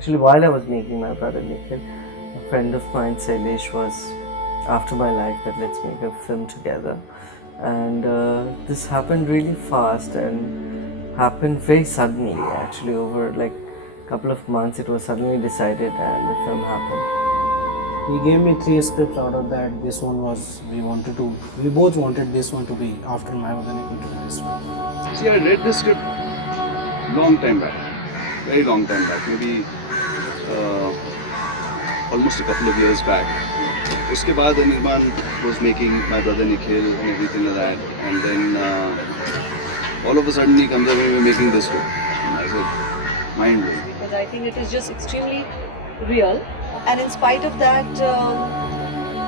Actually, while I was making My Brother Nikhil, a friend of mine, Shailesh, was after my life that let's make a film together. And this happened really fast and happened very suddenly. Actually, over like a couple of months, it was suddenly decided and the film happened. He gave me 3 scripts. Out of that, this one was, we both wanted this one to be after My Brother Nikhil to be this one. See, I read this script long time back, very long time back, maybe almost a couple of years back. Uske baad Anirban was making My Brother Nikhil and everything like that, and then all of a sudden he comes up and we're making this script. And I said, mind blowing. Because I think it is just extremely real, and in spite of that,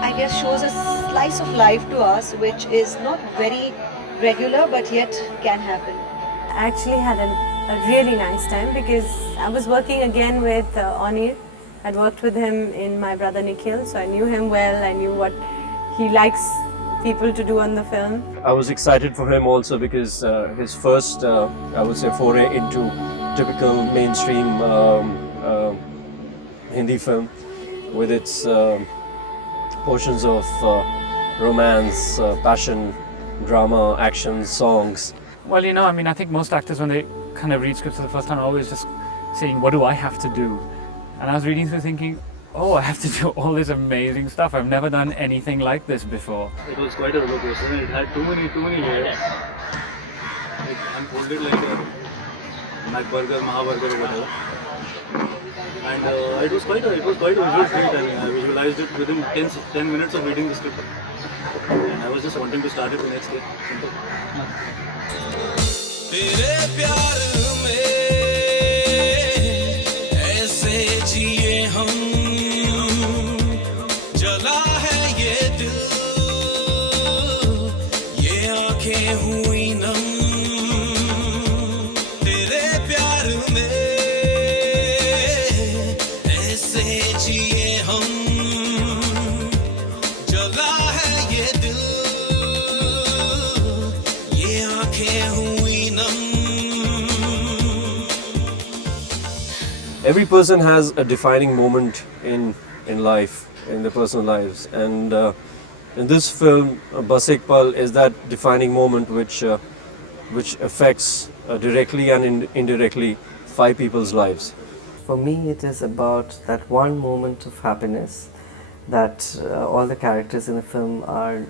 I guess shows a slice of life to us, which is not very regular, but yet can happen. I actually had a really nice time because I was working again with Onir. I'd worked with him in My Brother Nikhil, so I knew him well. I knew what he likes people to do on the film. I was excited for him also because his first, I would say, foray into typical mainstream Hindi film with its portions of romance, passion, drama, action, songs. Well, you know, I mean, I think most actors, when they kind of read scripts for the first time, are always just saying, what do I have to do? And I was reading through thinking, oh, I have to do all this amazing stuff. I've never done anything like this before. It was quite a roller coaster and it had too many layers. It unfolded like a McBurger, Mahaburger or whatever. And it was quite a visual treat. I mean, I visualized it within 10 minutes of reading the script. And I was just wanting to start it the next day. Simple. तेरे प्यार में ऐसे जिए हम जला है ये दिल ये आंखें हुई नम तेरे प्यार में ऐसे जिए हम जला है ये दिल ये आंखें हुई Every person has a defining moment in life, in their personal lives, and in this film, Bas Ek Pal is that defining moment which affects directly and indirectly 5 people's lives. For me, it is about that one moment of happiness that all the characters in the film are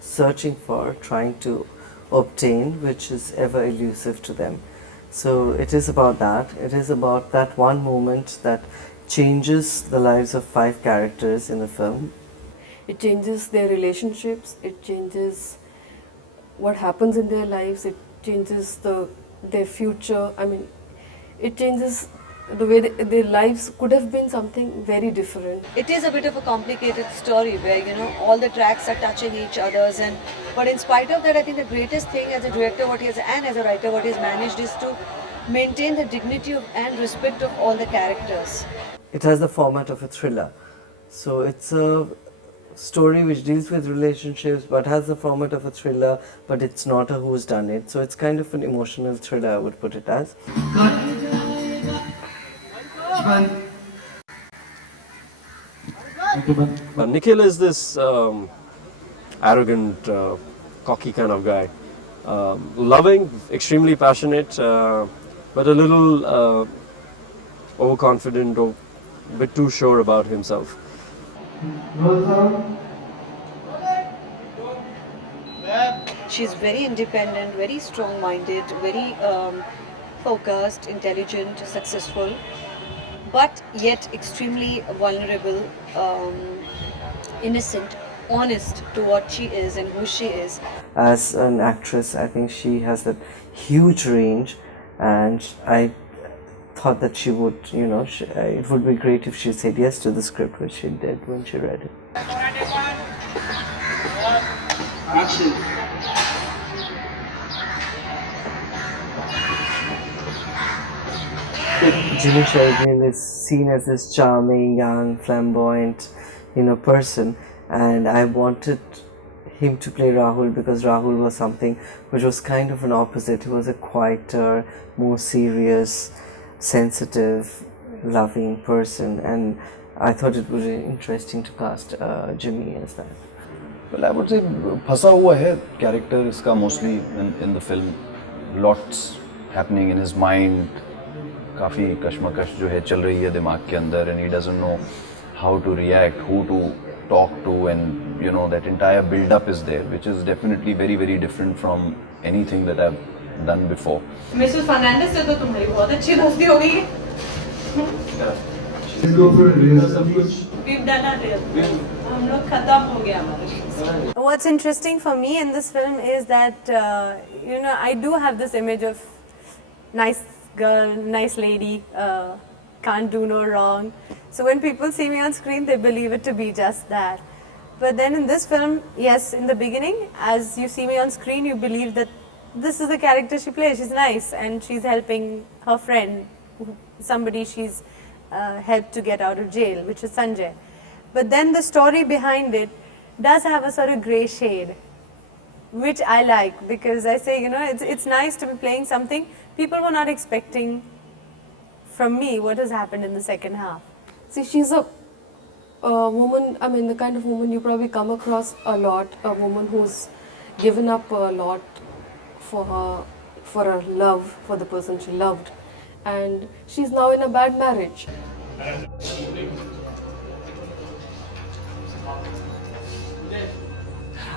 searching for, trying to obtain, which is ever elusive to them. So it is about that. It is about that one moment that changes the lives of 5 characters in the film. It changes their relationships, it changes what happens in their lives, it changes their future. I mean, it changes the way their lives could have been something very different. It is a bit of a complicated story where, you know, all the tracks are touching each other's, but in spite of that, I think the greatest thing as a director and as a writer what he has managed is to maintain the dignity and respect of all the characters. It has the format of a thriller. So it's a story which deals with relationships but has the format of a thriller, but it's not a who's done it. So it's kind of an emotional thriller, I would put it as. Nikhil is this arrogant, cocky kind of guy. Loving, extremely passionate, but a little overconfident or a bit too sure about himself. She's very independent, very strong-minded, very focused, intelligent, successful, but yet extremely vulnerable, innocent, honest to what she is and who she is. As an actress, I think she has that huge range, and I thought that she would, you know, it would be great if she said yes to the script, which she did when she read it. Action. Jimmy Sheirgill is seen as this charming, young, flamboyant, you know, person, and I wanted him to play Rahul because Rahul was something which was kind of an opposite. He was a quieter, more serious, sensitive, loving person, and I thought it would be interesting to cast Jimmy as that. Well, I would say फंसा हुआ है character इसका mostly in the film. Lots happening in his mind. काफ़ी कश्मकश जो है चल रही है दिमाग के अंदर, and he doesn't know how to react, who to talk to, and you know that entire build-up is there, which is definitely very, very different from anything that I've done before. Mrs Fernandes से तो तुम्हारी बहुत अच्छी दोस्ती हो गई है. We've done our deal. हम लोग खत्म हो गया हमारा. What's interesting for me in this film is that I do have this image of nice girl, nice lady, can't do no wrong. So when people see me on screen, they believe it to be just that. But then in this film, yes, in the beginning, as you see me on screen, you believe that this is the character she plays. She's nice and she's helping her friend, somebody she's helped to get out of jail, which is Sanjay. But then the story behind it does have a sort of grey shade, which I like, because I say, it's nice to be playing something people were not expecting from me, what has happened in the second half. See, she's a woman, I mean, the kind of woman you probably come across a lot, a woman who's given up a lot for her love, for the person she loved, and she's now in a bad marriage.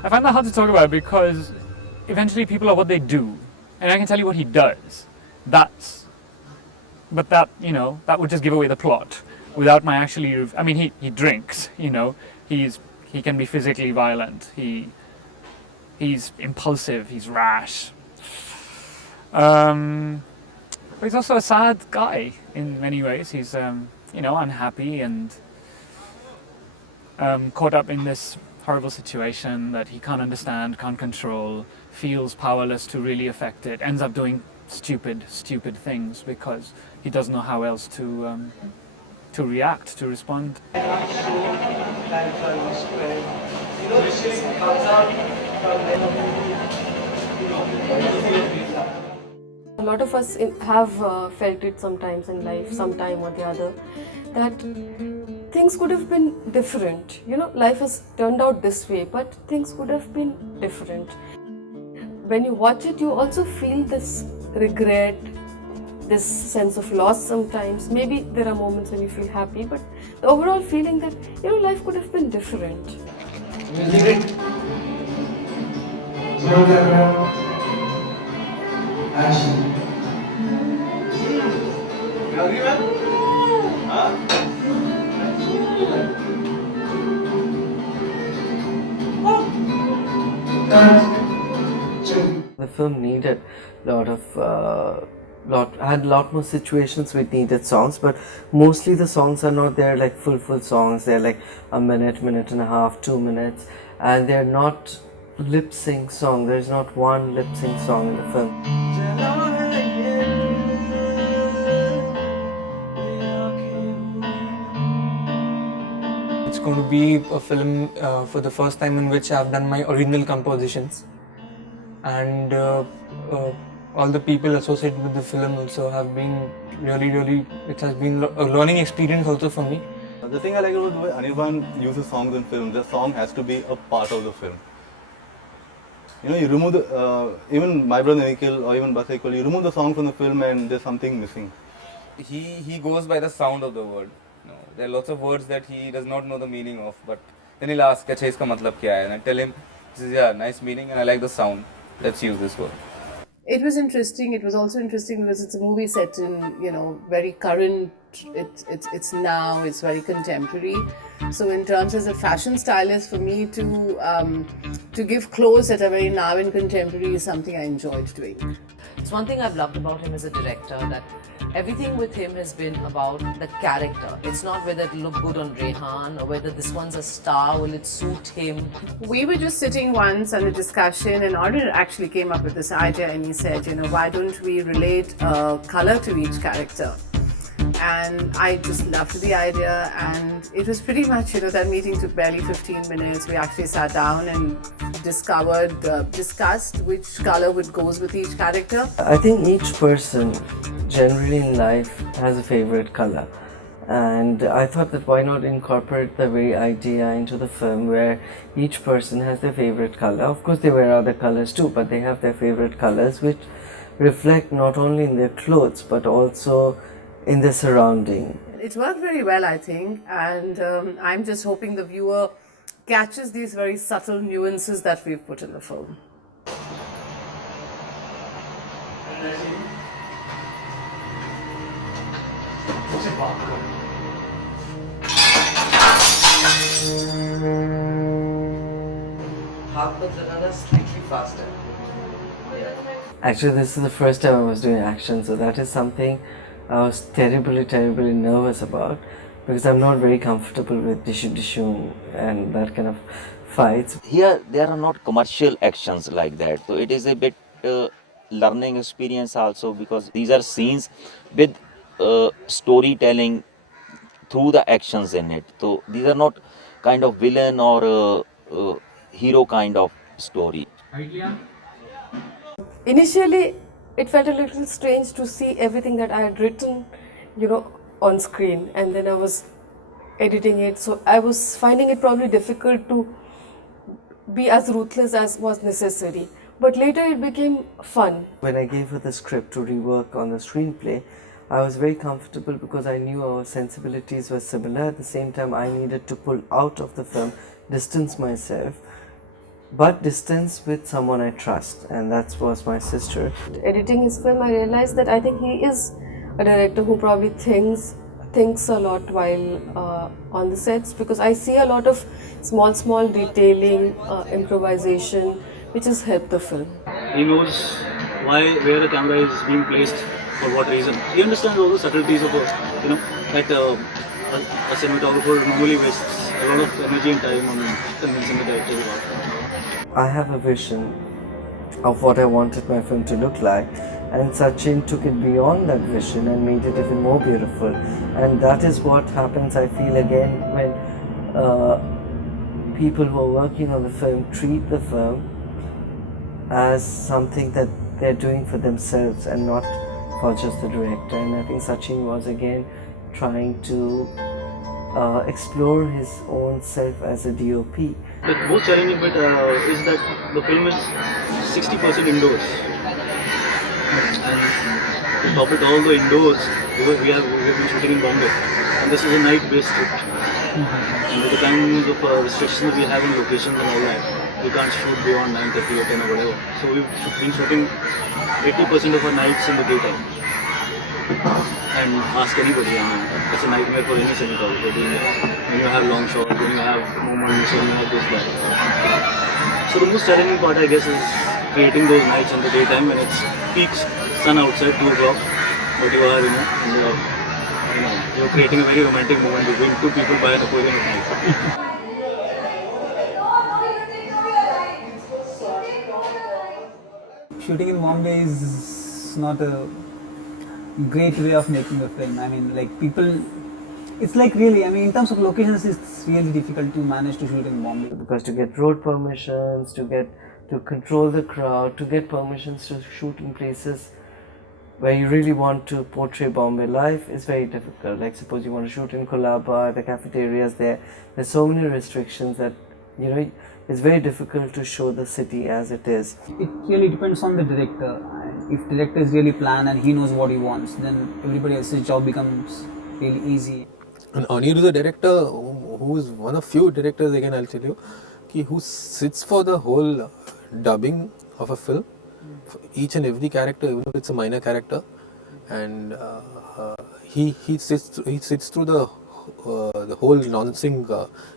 I find that hard to talk about because eventually people are what they do, and I can tell you what he does. But that would just give away the plot without my actually. I mean, he drinks. He can be physically violent. He's impulsive. He's rash. But he's also a sad guy in many ways. He's unhappy and caught up in this horrible situation that he can't understand, can't control, feels powerless to really affect it, ends up doing stupid things because he doesn't know how else to react, to respond. A lot of us have felt it sometimes in life, sometime or the other, that things could have been different. Life has turned out this way, but things could have been different. When you watch it, you also feel this regret, this sense of loss sometimes. Maybe there are moments when you feel happy, but the overall feeling that, life could have been different. Action. The film needed had a lot more situations which needed songs, but mostly the songs are not there like full songs. They're like a minute and a half, 2 minutes, and they're not lip sync song. There's not one lip sync song in the film. It's going to be a film for the first time in which I've done my original compositions, and all the people associated with the film also have been really, it has been a learning experience also for me. The thing I like about the way Anirban uses songs in film, the song has to be a part of the film. You remove even My Brother Nikhil or even Bas Ek Pal, you remove the song from the film and there's something missing. He goes by the sound of the word. There are lots of words that he does not know the meaning of, but then he'll ask, "Acha, iska matlab kya hai?" And I tell him, "This is nice meaning, and I like the sound. Let's use this word." It was interesting. It was also interesting because it's a movie set in, very current. It's now. It's very contemporary. So in terms as a fashion stylist, for me to give clothes that are very now and contemporary is something I enjoyed doing. It's one thing I've loved about him as a director, that everything with him has been about the character. It's not whether it'll look good on Rehaan or whether this one's a star, will it suit him. We were just sitting once on a discussion and Onir actually came up with this idea and he said, why don't we relate color to each character? And I just loved the idea, and it was pretty much, that meeting took barely 15 minutes. We actually sat down and discussed which color goes with each character. I think each person generally in life has a favorite color. And I thought that why not incorporate the very idea into the film where each person has their favorite color. Of course they wear other colors too, but they have their favorite colors which reflect not only in their clothes but also in their surrounding. It worked very well, I think, and I'm just hoping the viewer catches these very subtle nuances that we've put in the film. Slightly faster. Actually, this is the first time I was doing action, so that is something I was terribly nervous about, because I'm not very comfortable with dishu and that kind of fights. Here there are not commercial actions like that, so it is a bit learning experience also, because these are scenes with storytelling through the actions in it. So these are not kind of villain or hero kind of story. Initially, it felt a little strange to see everything that I had written, on screen, and then I was editing it. So I was finding it probably difficult to be as ruthless as was necessary. But later it became fun. When I gave her the script to rework on the screenplay, I was very comfortable because I knew our sensibilities were similar. At the same time, I needed to pull out of the film, distance myself, but distance with someone I trust, and that was my sister. Editing his film, I realized that I think he is a director who probably thinks a lot while on the sets, because I see a lot of small detailing, improvisation, which has helped the film. He knows where the camera is being placed, for what reason. He understands all the subtleties of that a cinematographer normally wastes a lot of energy and time on convincing the director about. I have a vision of what I wanted my film to look like, and Sachin took it beyond that vision and made it even more beautiful. And that is what happens, I feel, again when people who are working on the film treat the film as something that they're doing for themselves and not for just the director. And I think Sachin was again trying to explore his own self as a DOP. The most challenging bit is that the film is 60% indoors, and to top it all, the indoors, we have been shooting in Bombay, and this is a night-based script. And with the kinds of restrictions we have in locations and all that, we can't shoot beyond 9:30 or 10 or whatever. So we've been shooting 80% of our nights in the daytime. And ask anybody, it's a nightmare for any cinematographer when you have long shots, when you have moments, when you have this, that. So the most challenging part, I guess, is creating those nights in the daytime when it's peak sun outside, 2 o'clock, but you are, you're creating a very romantic moment between two people by an aquarium at night. Shooting in Bombay is not a great way of making a film. I mean, it's like really, in terms of locations, it's really difficult to manage to shoot in Bombay. Because to get road permissions, to control the crowd, to get permissions to shoot in places where you really want to portray Bombay life is very difficult. Like suppose you want to shoot in Colaba, the cafeterias there's so many restrictions that, it's very difficult to show the city as it is. It really depends on the director. If the director is really planned and he knows what he wants, then everybody else's job becomes really easy. And Onir is a director who is one of few directors, again I'll tell you, who sits for the whole dubbing of a film, for each and every character, even if it's a minor character, and he sits through the whole non-sync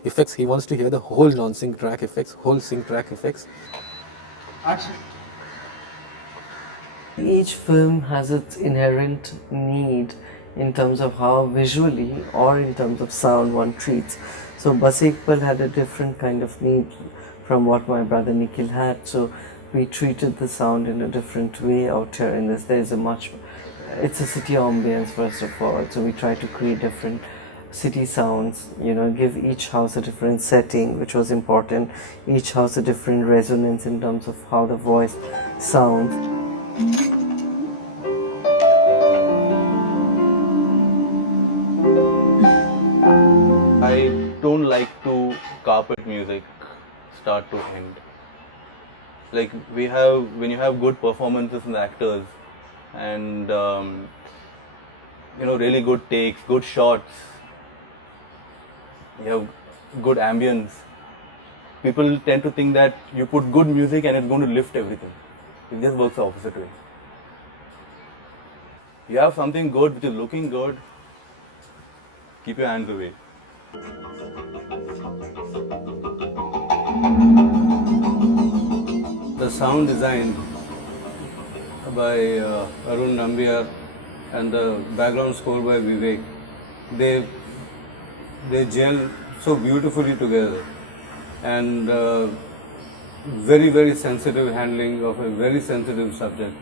effects. He wants to hear the whole non-sync track effects, whole sync track effects. Action. Each film has its inherent need in terms of how visually or in terms of sound one treats. So Bas Ek Pal had a different kind of need from what my brother Nikhil had. So we treated the sound in a different way out here in this. It's a city ambience first of all. So we try to create different city sounds, give each house a different setting, which was important. Each house a different resonance in terms of how the voice sounds. carpet music, start to end. Like when you have good performances in the actors, and really good takes, good shots, you have good ambience, people tend to think that you put good music and it's going to lift everything. It just works the opposite way. You have something good which is looking good, keep your hands away. The sound design by Arun Nambiyar and the background score by Vivek, they gel so beautifully together, and very, very sensitive handling of a very sensitive subject.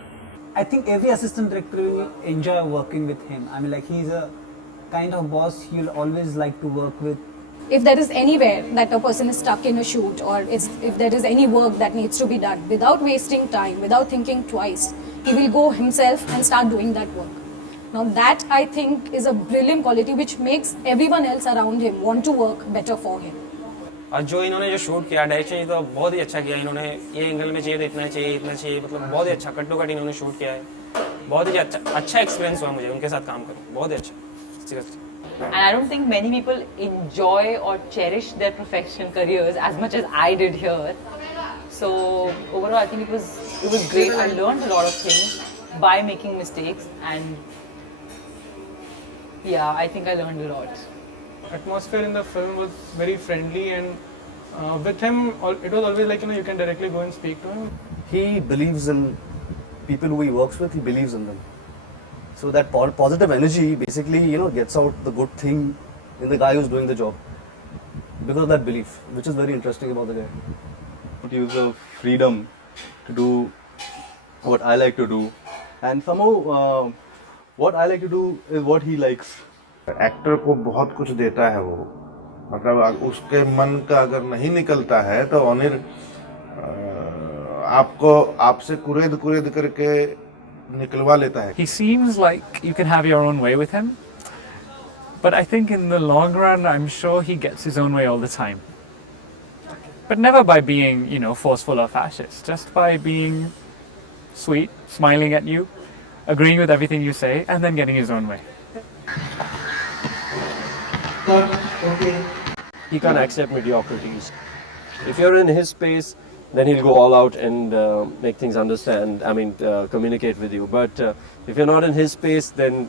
I think every assistant director will enjoy working with him. I mean, like, he's a kind of boss you'll always like to work with. If there is anywhere that a person is stuck in a shoot, or if there is any work that needs to be done, without wasting time, without thinking twice, he will go himself and start doing that work. Now that, I think, is a brilliant quality which makes everyone else around him want to work better for him. और जो इन्होंने जो shoot किया direction तो बहुत ही अच्छा किया इन्होंने ये एंगल में चाहिए तो इतना चाहिए मतलब बहुत ही अच्छा कट्टो कट इन्होंने शूट किया है बहुत ही अच्छा एक्सपीरियंस हुआ मुझे उनके साथ काम करके बहुत ही अच्छा seriously. And I don't think many people enjoy or cherish their professional careers as much as I did here. So overall, I think it was great. I learned a lot of things by making mistakes, and yeah, I think I learned a lot. Atmosphere in the film was very friendly, and with him, it was always like you can directly go and speak to him. He believes in people who he works with. He believes in them. So that positive energy basically, gets out the good thing in the guy who's doing the job because of that belief, which is very interesting about the guy. Use of freedom to do what I like to do, and somehow what I like to do is what he likes. Actor को बहुत कुछ देता है वो, मतलब उसके मन का अगर नहीं निकलता है तो ऑनिर आपसे कुरेद करके निकलवा लेता है. He seems like you can have your own way with him, but I think in the long run, I'm sure he gets his own way all the time. But never by being, forceful or fascist, just by being sweet, smiling at you, agreeing with everything you say, and then getting his own way. He can't accept mediocrities. If you're in his space, then he'll go all out and make things communicate with you. But if you're not in his space, then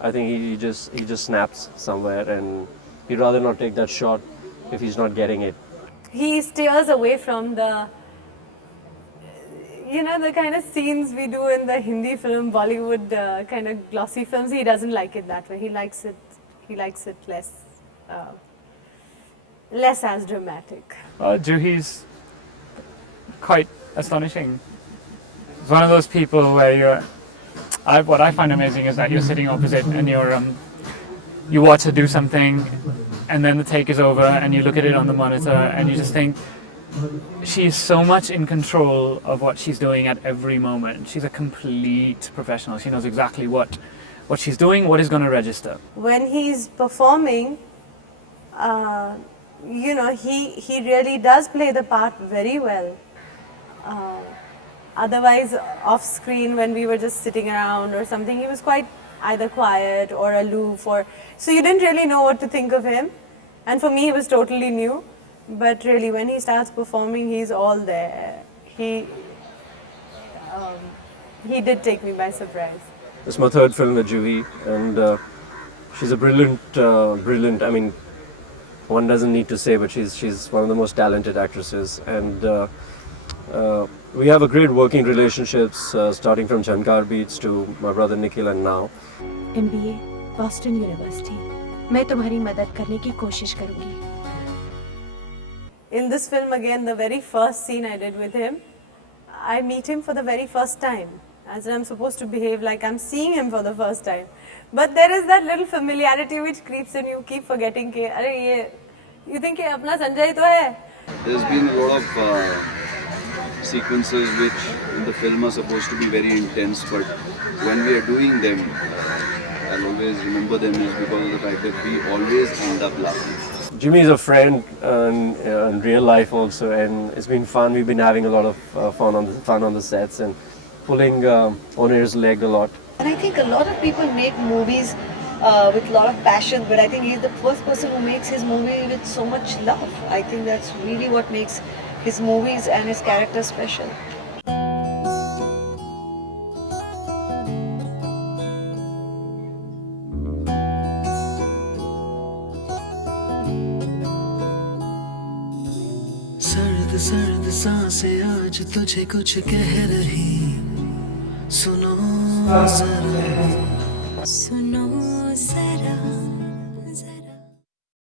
I think he just snaps somewhere, and he'd rather not take that shot if he's not getting it. He steers away from the kind of scenes we do in the Hindi film, Bollywood kind of glossy films. He doesn't like it that way. He likes it less as dramatic. Juhi's quite astonishing. It's one of those people where what I find amazing is that you're sitting opposite and you watch her do something, and then the take is over and you look at it on the monitor and you just think, she is so much in control of what she's doing at every moment. She's a complete professional. She knows exactly what she's doing, what is going to register. When he's performing, he really does play the part very well. Otherwise, off screen, when we were just sitting around or something, he was quite either quiet or aloof, so you didn't really know what to think of him. And for me, he was totally new. But really, when he starts performing, he's all there. He did take me by surprise. This is my third film with Juhi, and she's a brilliant. I mean, one doesn't need to say, but she's one of the most talented actresses, and we have a great working relationships, starting from Shankar Beats to my brother Nikhil, and now. MBA, Boston University. मैं तुम्हारी मदद करने की कोशिश करूँगी. In this film, again, the very first scene I did with him, I meet him for the very first time. As I'm supposed to behave like I'm seeing him for the first time. But there is that little familiarity which creeps in. You keep forgetting कि अरे ये, you think ये अपना संजय तो है. There's been a lot of sequences which in the film are supposed to be very intense, but when we are doing them, I'll always remember them is because of the fact that we always end up laughing. Jimmy is a friend in real life also, and it's been fun. We've been having a lot of fun on the sets and pulling Onir's leg a lot. And I think a lot of people make movies with a lot of passion, but I think he's the first person who makes his movie with so much love. I think that's really what makes his movies and his character special. सर्द सर्द सांसें आज तुझे कुछ कह रही सुनो जरा सुनो जरा